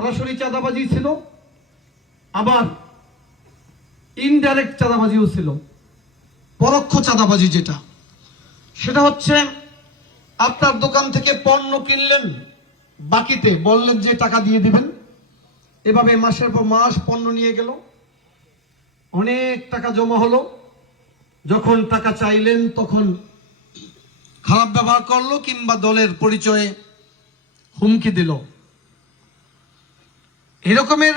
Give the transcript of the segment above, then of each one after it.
সরাসরি চাঁদাবাজি ছিল আবার ইনডাইরেক্ট চাঁদাবাজিও ছিল। পরোক্ষ চাঁদাবাজি যেটা। সেটা হচ্ছে আপনার দোকান থেকে পণ্য কিনলেন বাকিতে বললেন যে টাকা দিয়ে দিবেন। এভাবে মাসের পর মাস পণ্য নিয়ে গেল। অনেক টাকা জমা হলো। যখন টাকা চাইলেন তখন খারাপ ব্যবহার করল কিংবা দলের পরিচয়ে হুমকি দিল। এরকমের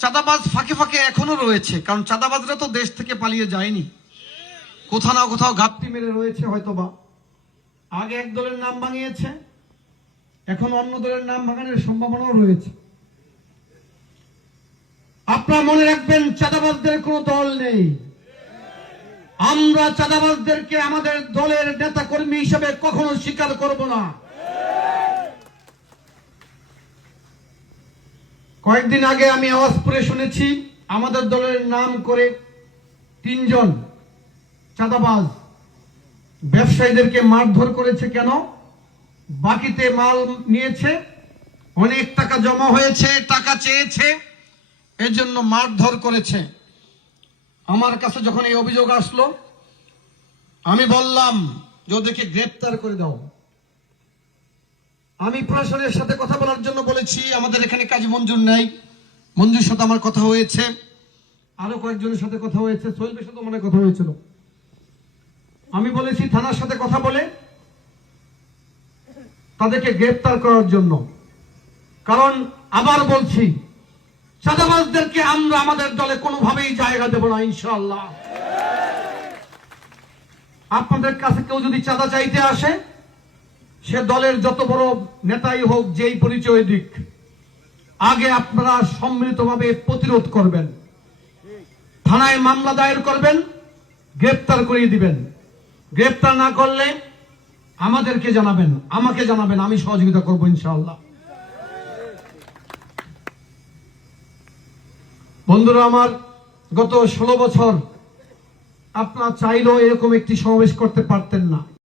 চাঁদাবাজ ফাঁকে ফাঁকে এখনও রয়েছে, কারণ চাঁদাবাজরা তো দেশ থেকে পালিয়ে যায়নি। কোথাও না কোথাও ঘাপটি মেরে রয়েছে হয়তোবা। আগে এক দলের নাম ভাঙিয়েছে, এখন অন্য দলের নাম ভাঙানোর সম্ভাবনাও রয়েছে। আপনারা মনে রাখবেন, চাঁদাবাজদের কোনো দল নেই। আমরা চাঁদাবাজদেরকে আমাদের দলের নেতা কর্মী হিসেবে কখনো স্বীকার করব না। কয়েকদিন আগে আমি আওয়াজপুরে শুনেছি, আমাদের দলের নাম করে তিনজন চাঁদাবাজ ব্যবসায়ীদেরকে মারধর করেছে কেন? বাকিতে মাল নিয়েছে, অনেক টাকা জমা হয়েছে, টাকা চেয়েছে এর জন্য মারধর করেছে। আমার কাছে যখন এই অভিযোগ আসলো, আমি বললাম যে ওদেরকে গ্রেপ্তার করে দাও। আমি প্রশাসনের সাথে কথা বলার জন্য বলেছি, আমাদের এখানে কাজ মঞ্জুর নেই। মঞ্জুর সাথে আমার কথা হয়েছে। আরও কয়েকজনের সাথে কথা হয়েছে। সোহেলের সাথে মনে কথা হয়েছিল। আমি বলেছি, থানার সাথে কথা বলে তাদেরকে গ্রেপ্তার করার জন্য। কারণ আবার বলছি, চাঁদাবাজদেরকে আমরা আমাদের দলে কোনোভাবেই জায়গা দেব না, ইনশাআল্লাহ। আপনাদের কাছে কেউ যদি চাঁদা চাইতে আসে সে দলের যত বড় নেতাই হোক, যেই পরিচয় দিক, আগে আপনারা সম্মিলিতভাবে প্রতিরোধ করবেন। থানায় মামলা দায়ের করবেন, গ্রেপ্তার করিয়ে দিবেন। গ্রেপ্তার না করলে আমাদেরকে জানাবেন, আমাকে জানাবেন, আমি সহযোগিতা করব ইনশাআল্লাহ। বন্ধুরা আমার, গত ষোলো বছর আপনারা চাইলেও এরকম একটি সমাবেশ করতে পারতেন না।